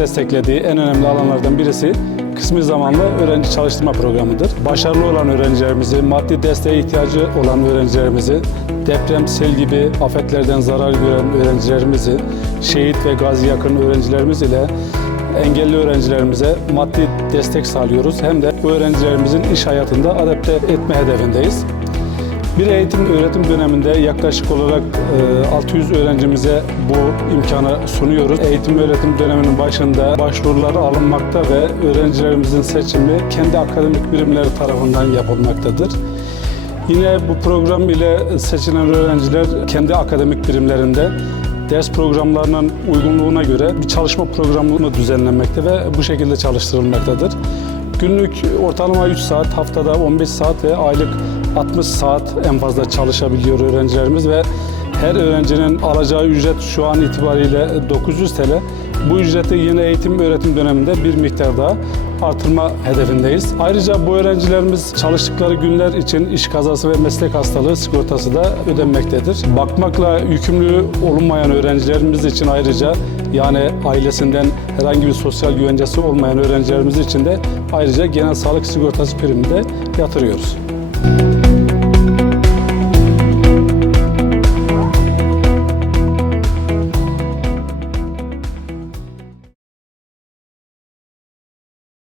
desteklediği en önemli alanlardan birisi kısmi zamanlı öğrenci çalıştırma programıdır. Başarılı olan öğrencilerimizi, maddi desteğe ihtiyacı olan öğrencilerimizi, deprem, sel gibi afetlerden zarar gören öğrencilerimizi, şehit ve gazi yakın öğrencilerimiz ile engelli öğrencilerimize maddi destek sağlıyoruz. Hem de bu öğrencilerimizin iş hayatında adapte etme hedefindeyiz. Bir eğitim öğretim döneminde yaklaşık olarak e, 600 öğrencimize bu imkanı sunuyoruz. Eğitim öğretim döneminin başında başvurular alınmakta ve öğrencilerimizin seçimi kendi akademik birimleri tarafından yapılmaktadır. Yine bu program ile seçilen öğrenciler kendi akademik birimlerinde ders programlarının uygunluğuna göre bir çalışma programı düzenlenmekte ve bu şekilde çalıştırılmaktadır. Günlük ortalama 3 saat, haftada 15 saat ve aylık 60 saat en fazla çalışabiliyor öğrencilerimiz ve her öğrencinin alacağı ücret şu an itibariyle 900 TL. Bu ücreti yine eğitim öğretim döneminde bir miktar daha artırma hedefindeyiz. Ayrıca bu öğrencilerimiz çalıştıkları günler için iş kazası ve meslek hastalığı sigortası da ödenmektedir. Bakmakla yükümlü olunmayan öğrencilerimiz için ayrıca yani ailesinden herhangi bir sosyal güvencesi olmayan öğrencilerimiz için de ayrıca genel sağlık sigortası primi de yatırıyoruz.